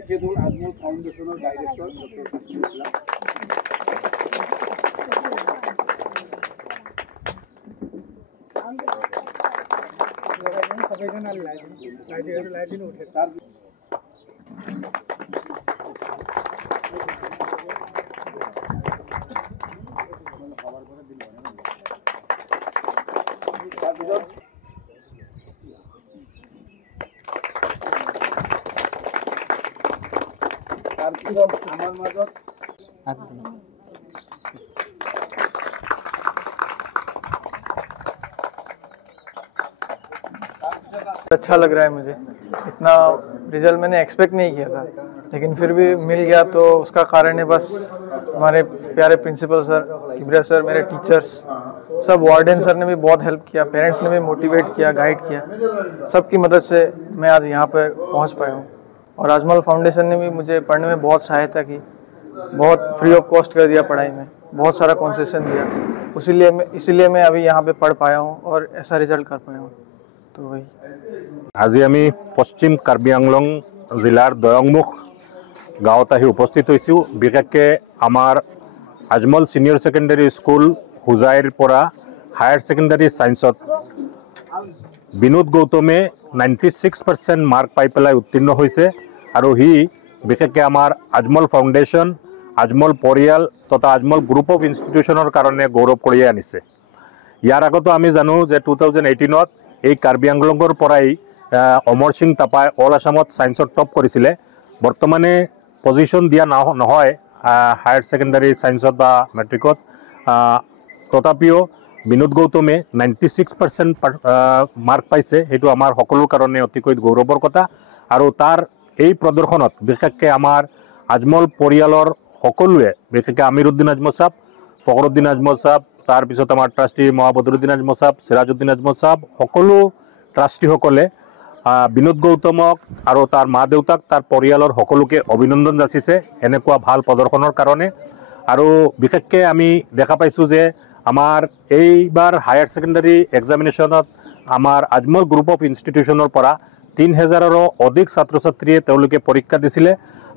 একেদুল আজমল ফাউন্ডেশনের director doctor Qasim ইসলাম lighting উঠে তার আমার মাজত अच्छा लग रहा है मुझे। इतना रिजल्ट मैंने एक्सपेक्ट नहीं किया था, लेकिन फिर भी मिल गया तो उसका कारण है बस हमारे प्यारे प्रिंसिपल सर, किबरिया सर, मेरे टीचर्स, सब वार्डन सर ने भी बहुत हेल्प किया, पेरेंट्स ने भी मोटिवेट किया, गाइड किया। सबकी मदद से मैं आज यहाँ पर पहुँच पाया हूँ। और अजमल फाउंडेशन ने भी मुझे पढ़ने में बहुत सहायता की, बहुत फ्री ऑफ कॉस्ट कर दिया पढ़ाई में, बहुत सारा कंसेशन दिया। इसीलिए मैं अभी यहाँ पे पढ़ पाया हूँ और ऐसा रिजल्ट कर पाया हूँ। तो वही আজি আমি পশ্চিম কাৰ্বি আংলং জিলাৰ দয়ংমুখ গাঁৱত আহি উপস্থিত হৈছোঁ। বিশেষকৈ আমাৰ আজমল ছিনিয়ৰ ছেকেণ্ডাৰী স্কুল হোজাইৰ পৰা হায়াৰ ছেকেণ্ডাৰী ছায়েন্সত বিনোদ গৌতমে 96% মাৰ্ক পাই পেলাই উত্তীৰ্ণ হৈছে। আৰু সি বিশেষকৈ আমাৰ আজমল ফাউণ্ডেশ্যন, আজমল পৰিয়াল তথা আজমল গ্ৰুপ অফ ইনষ্টিটিউশ্যনৰ কাৰণে গৌৰৱ কঢ়িয়াই আনিছে। ইয়াৰ আগতো আমি জানো যে 2018ত এই কাৰ্বি আংলঙৰ পৰাই অমৰ সিং তাপাই অল আসামত ছায়েন্সত টপ কৰিছিলে। বৰ্তমানে পজিশ্যন দিয়া নহয় হায়াৰ ছেকেণ্ডাৰী ছায়েন্সত বা মেট্ৰিকত, তথাপিও বিনোদ গৌতমে 96% মাৰ্ক পাইছে। সেইটো আমাৰ সকলোৰ কাৰণে অতিকৈ গৌৰৱৰ কথা। আৰু তাৰ এই প্ৰদৰ্শনত বিশেষকৈ আমাৰ আজমল পৰিয়ালৰ সকলোৱে, বিশেষকৈ আমিৰুদ্দিন আজমল সাহেব, ফখৰুদ্দিন আজমল সাহেব, তাৰপিছত আমাৰ ট্ৰাষ্টি মহাবদৰুদ্দিন আজমল সাহেব, সিৰাজউদ্দিন আজমল সাহেব, সকলো ট্ৰাষ্টিসকলে বিনোদ গৌতমক আৰু তাৰ মা দেউতাক, তাৰ পৰিয়ালৰ সকলোকে অভিনন্দন যাচিছে এনেকুৱা ভাল প্ৰদৰ্শনৰ কাৰণে। আৰু বিশেষকৈ আমি দেখা পাইছোঁ যে আমাৰ এইবাৰ হায়াৰ ছেকেণ্ডাৰী এক্সামিনেশ্যনত আমাৰ আজমল গ্ৰুপ অফ ইনষ্টিটিউশ্যনৰ পৰা 3000ৰো অধিক ছাত্ৰ ছাত্ৰীয়ে তেওঁলোকে পৰীক্ষা দিছিলে।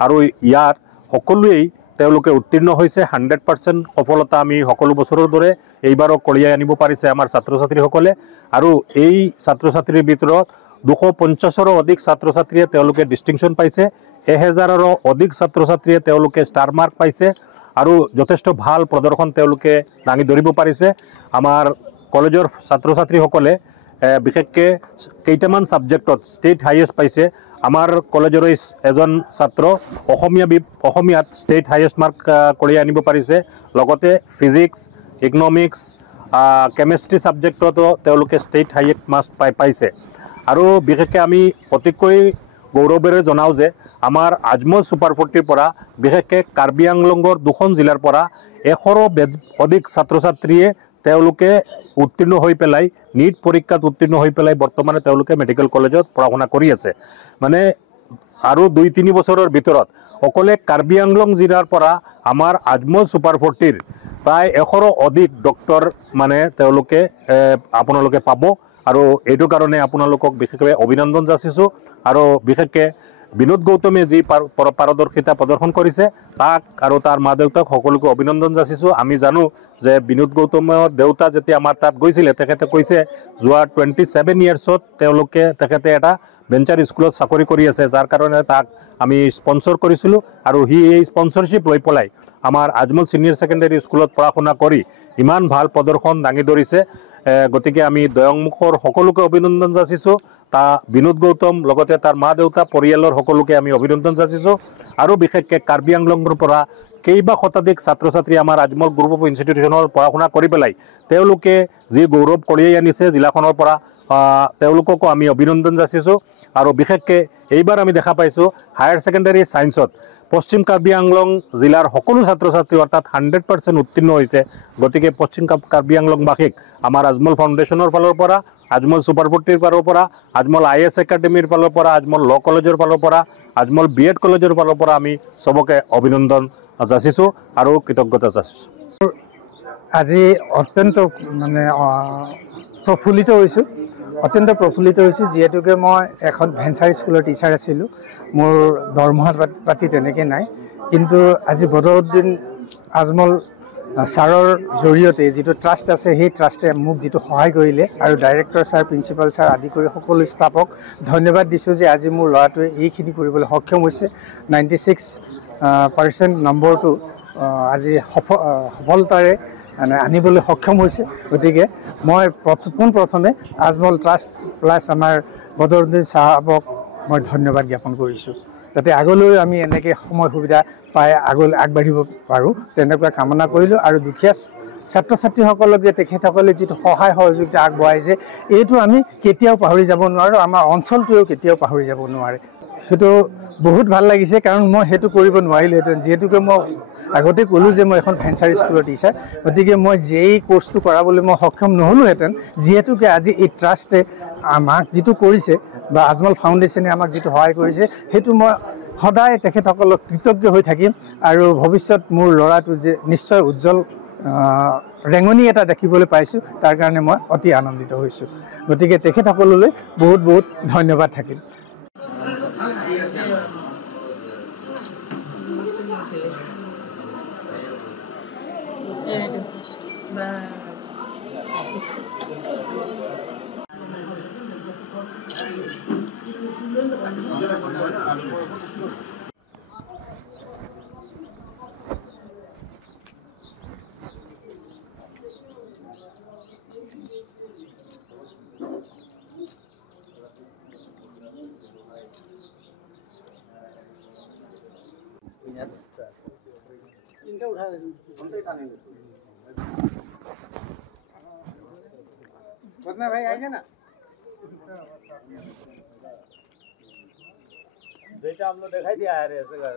আৰু ইয়াত সকলোৱেই তেওঁলোকে উত্তীৰ্ণ হৈছে। 100% সফলতা আমি সকলো বছৰৰ দৰে এইবাৰো কঢ়িয়াই আনিব পাৰিছে আমাৰ ছাত্ৰ ছাত্ৰীসকলে। আৰু এই ছাত্ৰ ছাত্ৰীৰ ভিতৰত 250ৰো অধিক ছাত্ৰ ছাত্ৰীয়ে তেওঁলোকে ডিষ্টিংশ্যন পাইছে, 1000ৰো অধিক ছাত্ৰ ছাত্ৰীয়ে তেওঁলোকে ষ্টাৰ মাৰ্ক পাইছে। আৰু যথেষ্ট ভাল প্ৰদৰ্শন তেওঁলোকে দাঙি ধৰিব পাৰিছে। আমাৰ কলেজৰ ছাত্ৰ ছাত্ৰীসকলে বিশেষকৈ কেইটামান ছাবজেক্টত ষ্টেট হাইয়েষ্ট পাইছে। আমাৰ কলেজৰ এজন ছাত্ৰ অসমীয়াত ষ্টেট হাইয়েষ্ট মাৰ্ক কঢ়িয়াই আনিব পাৰিছে। লগতে ফিজিক্স, ইকনমিক্স, কেমেষ্ট্ৰি ছাবজেক্টতো তেওঁলোকে ষ্টেট হাইয়েষ্ট মাৰ্ক পাইছে। আৰু বিশেষকৈ আমি অতিকৈ গৌৰৱেৰে জনাওঁ যে আমাৰ আজমল ছুপাৰ 40ৰ পৰা বিশেষকৈ কাৰ্বি আংলঙৰ 2খন জিলাৰ পৰা 100ৰো অধিক ছাত্ৰ ছাত্ৰীয়ে তেওঁলোকে উত্তীৰ্ণ হৈ পেলাই নীট পৰীক্ষাত উত্তীৰ্ণ হৈ পেলাই বৰ্তমানে তেওঁলোকে মেডিকেল কলেজত পঢ়া শুনা কৰি আছে। মানে আৰু 2-3 বছৰৰ ভিতৰত অকলে কাৰ্বি আংলং জিলাৰ পৰা আমাৰ আজমল ছুপাৰ 40ৰ প্ৰায় 100ৰো অধিক ডক্টৰ মানে তেওঁলোকে আপোনালোকে পাব। আৰু এইটো কাৰণে আপোনালোকক বিশেষভাৱে অভিনন্দন যাচিছোঁ। আৰু বিশেষকৈ বিনোদ গৌতমে যি পাৰদৰ্শিতা প্ৰদৰ্শন কৰিছে তাক আৰু তাৰ মা দেউতাক সকলোকে অভিনন্দন যাচিছোঁ। আমি জানো যে বিনোদ গৌতমৰ দেউতা যেতিয়া আমাৰ তাত গৈছিলে তেখেতে কৈছে যোৱা 27 ইয়াৰ্ছত তেখেতে এটা ভেঞ্চাৰ স্কুলত চাকৰি কৰি আছে, যাৰ কাৰণে তাক আমি স্পন্সৰ কৰিছিলোঁ। আৰু সি এই স্পন্সৰশ্বিপ লৈ পেলাই আমাৰ আজমল ছিনিয়ৰ ছেকেণ্ডাৰী স্কুলত পঢ়া শুনা কৰি ইমান ভাল প্ৰদৰ্শন দাঙি ধৰিছে। গতিকে আমি দয়ংমুখৰ সকলোকে অভিনন্দন যাচিছোঁ। বিনোদ গৌতম লগতে তাৰ মা দেউতা পৰিয়ালৰ সকলোকে আমি অভিনন্দন যাচিছোঁ। আৰু বিশেষকৈ কাৰ্বি আংলঙৰ পৰা কেইবা শতাধিক ছাত্ৰ ছাত্ৰী আমাৰ আজমল গ্ৰুপ অফ ইনষ্টিটিউশ্যনৰ পঢ়া শুনা কৰি পেলাই তেওঁলোকে যি গৌৰৱ কঢ়িয়াই আনিছে জিলাখনৰ পৰা, তেওঁলোককো আমি অভিনন্দন যাচিছোঁ। আৰু বিশেষকৈ এইবাৰ আমি দেখা পাইছোঁ হায়াৰ ছেকেণ্ডাৰী ছায়েন্সত পশ্চিম কাৰ্বি আংলং জিলাৰ সকলো ছাত্ৰ ছাত্ৰী অৰ্থাৎ 100% উত্তীৰ্ণ হৈছে। গতিকে পশ্চিম কাৰ্বি আংলংবাসীক আমাৰ আজমল ফাউণ্ডেশ্যনৰ ফালৰ পৰা, আজমল ছুপাৰ 40ৰ ফালৰ পৰা, আজমল IS একাডেমীৰ ফালৰ পৰা, আজমল ল' কলেজৰ ফালৰ পৰা, আজমল BEd কলেজৰ ফালৰ পৰা আমি চবকে অভিনন্দন যাচিছোঁ আৰু কৃতজ্ঞতা যাচিছোঁ। আজি অত্যন্ত প্ৰফুল্লিত হৈছোঁ, যিহেতুকে মই এখন ভেঞ্চাৰ স্কুলৰ টিচাৰ আছিলোঁ। মোৰ দৰমহা পাতি তেনেকৈ নাই, কিন্তু আজি বদৰুদ্দিন আজমল ছাৰৰ জৰিয়তে যিটো ট্ৰাষ্ট আছে, সেই ট্ৰাষ্টে মোক যিটো সহায় কৰিলে আৰু ডাইৰেক্টৰ ছাৰ, প্ৰিন্সিপাল ছাৰ আদি কৰি সকলো ষ্টাফক ধন্যবাদ দিছোঁ যে আজি মোৰ ল'ৰাটোৱে এইখিনি কৰিবলৈ সক্ষম হৈছে। 96% নম্বৰটো আজি সফলতাৰে আনিবলৈ সক্ষম হৈছে। গতিকে মই পোনপ্ৰথমে আজমল ট্ৰাষ্ট প্লাছ আমাৰ বদৰুদ্দিন চাহাবক মই ধন্যবাদ জ্ঞাপন কৰিছোঁ, যাতে আগলৈ আমি এনেকৈ সময় সুবিধা পাই আগবাঢ়িব পাৰোঁ তেনেকুৱা কামনা কৰিলোঁ। আৰু দুখীয়া ছাত্ৰ ছাত্ৰীসকলক যে তেখেতসকলে যিটো সহায় সহযোগিতা আগবঢ়াইছে, এইটো আমি কেতিয়াও পাহৰি যাব নোৱাৰোঁ, আমাৰ অঞ্চলটোৱেও কেতিয়াও পাহৰি যাব নোৱাৰে। সেইটো বহুত ভাল লাগিছে, কাৰণ মই সেইটো কৰিব নোৱাৰিলোহেঁতেন, যিহেতুকে মই আগতে ক'লোঁ যে মই এখন ভেঞ্চাৰ স্কুলৰ টিচাৰ। গতিকে মই যেই কোৰ্চটো কৰাবলৈ মই সক্ষম নহ'লোহেঁতেন, যিহেতুকে আজি এই ট্ৰাষ্টে আমাক যিটো কৰিছে বা আজমল ফাউণ্ডেশ্যনে আমাক যিটো সহায় কৰিছে, সেইটো মই সদায় তেখেতসকলক কৃতজ্ঞ হৈ থাকিম। আৰু ভৱিষ্যত মোৰ ল'ৰাটো যে নিশ্চয় উজ্জ্বল ৰেঙনি এটা দেখিবলৈ পাইছোঁ, তাৰ কাৰণে মই অতি আনন্দিত হৈছোঁ। গতিকে তেখেতসকললৈ বহুত বহুত ধন্যবাদ থাকিল। भाई आएंगे ना बेटा हम लोग दिखाई दिया है रे ऐसे कर